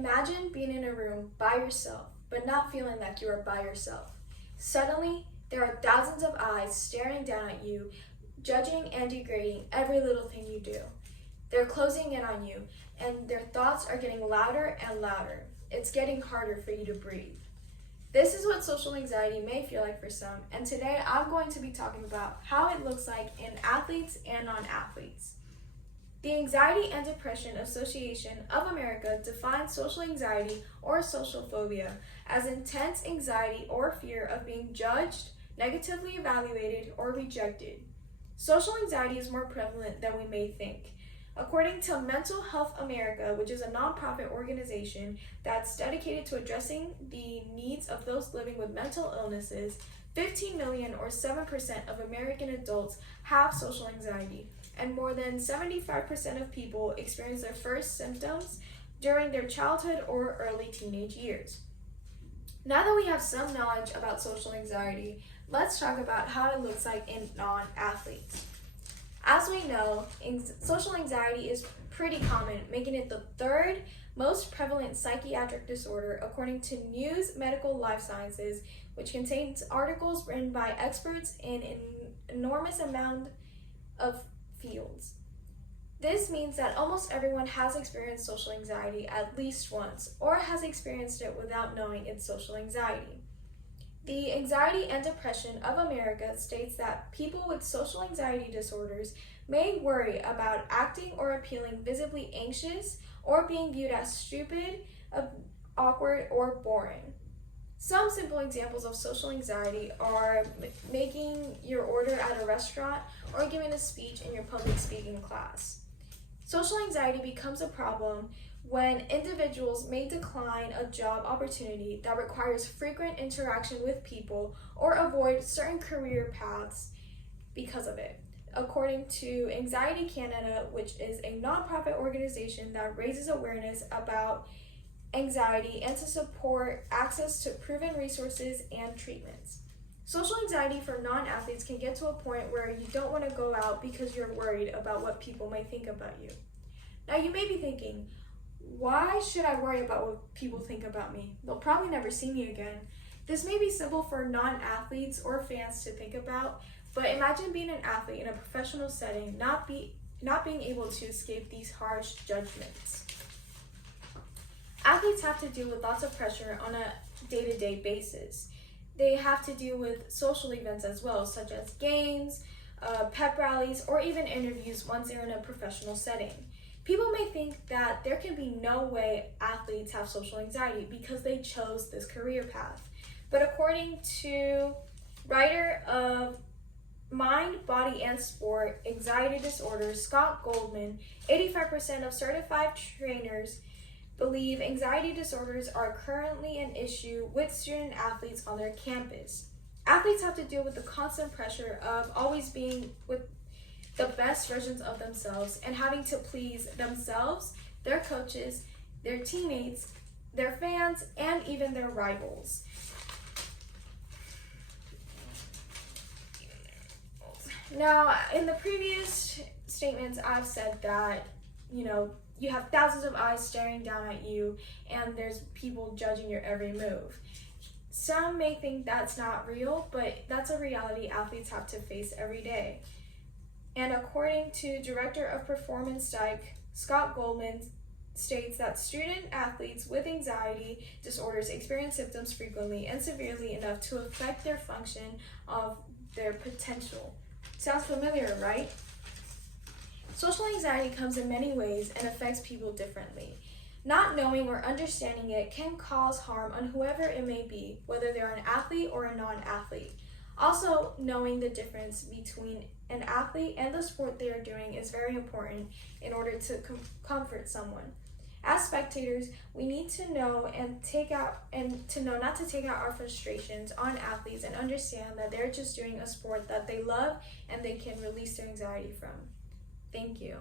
Imagine being in a room by yourself, but not feeling like you are by yourself. Suddenly, there are thousands of eyes staring down at you, judging and degrading every little thing you do. They're closing in on you, and their thoughts are getting louder and louder. It's getting harder for you to breathe. This is what social anxiety may feel like for some, and today I'm going to be talking about how it looks like in athletes and non-athletes. The Anxiety and Depression Association of America defines social anxiety or social phobia as intense anxiety or fear of being judged, negatively evaluated, or rejected. Social anxiety is more prevalent than we may think. According to Mental Health America, which is a nonprofit organization that's dedicated to addressing the needs of those living with mental illnesses, 15 million or 7% of American adults have social anxiety, and more than 75% of people experience their first symptoms during their childhood or early teenage years. Now that we have some knowledge about social anxiety, let's talk about how it looks like in non-athletes. As we know, social anxiety is pretty common, making it the third most prevalent psychiatric disorder according to News Medical Life Sciences, which contains articles written by experts in an enormous amount of fields. This means that almost everyone has experienced social anxiety at least once, or has experienced it without knowing it's social anxiety. The Anxiety and Depression of America states that people with social anxiety disorders may worry about acting or appearing visibly anxious or being viewed as stupid, awkward, or boring. Some simple examples of social anxiety are making your order at a restaurant or giving a speech in your public speaking class. Social anxiety becomes a problem when individuals may decline a job opportunity that requires frequent interaction with people or avoid certain career paths because of it. According to Anxiety Canada, which is a nonprofit organization that raises awareness about anxiety and to support access to proven resources and treatments. Social anxiety for non-athletes can get to a point where you don't want to go out because you're worried about what people may think about you. Now you may be thinking, why should I worry about what people think about me? They'll probably never see me again. This may be simple for non-athletes or fans to think about, but imagine being an athlete in a professional setting, not being able to escape these harsh judgments. Athletes have to deal with lots of pressure on a day-to-day basis. They have to deal with social events as well, such as games, pep rallies, or even interviews once they're in a professional setting. People may think that there can be no way athletes have social anxiety because they chose this career path. But according to writer of Mind, Body, and Sport, Anxiety Disorders, Scott Goldman, 85% of certified trainers believe anxiety disorders are currently an issue with student athletes on their campus. Athletes have to deal with the constant pressure of always being with the best versions of themselves and having to please themselves, their coaches, their teammates, their fans, and even their rivals. Now, in the previous statements, I've said that, you have thousands of eyes staring down at you and there's people judging your every move. Some may think that's not real, but that's a reality athletes have to face every day. And according to Director of Performance Psych, Scott Goldman states that student athletes with anxiety disorders experience symptoms frequently and severely enough to affect their function of their potential. Sounds familiar, right? Social anxiety comes in many ways and affects people differently. Not knowing or understanding it can cause harm on whoever it may be, whether they're an athlete or a non-athlete. Also, knowing the difference between an athlete and the sport they are doing is very important in order to comfort someone. As spectators, we need to know not to take out our frustrations on athletes and understand that they're just doing a sport that they love and they can release their anxiety from. Thank you.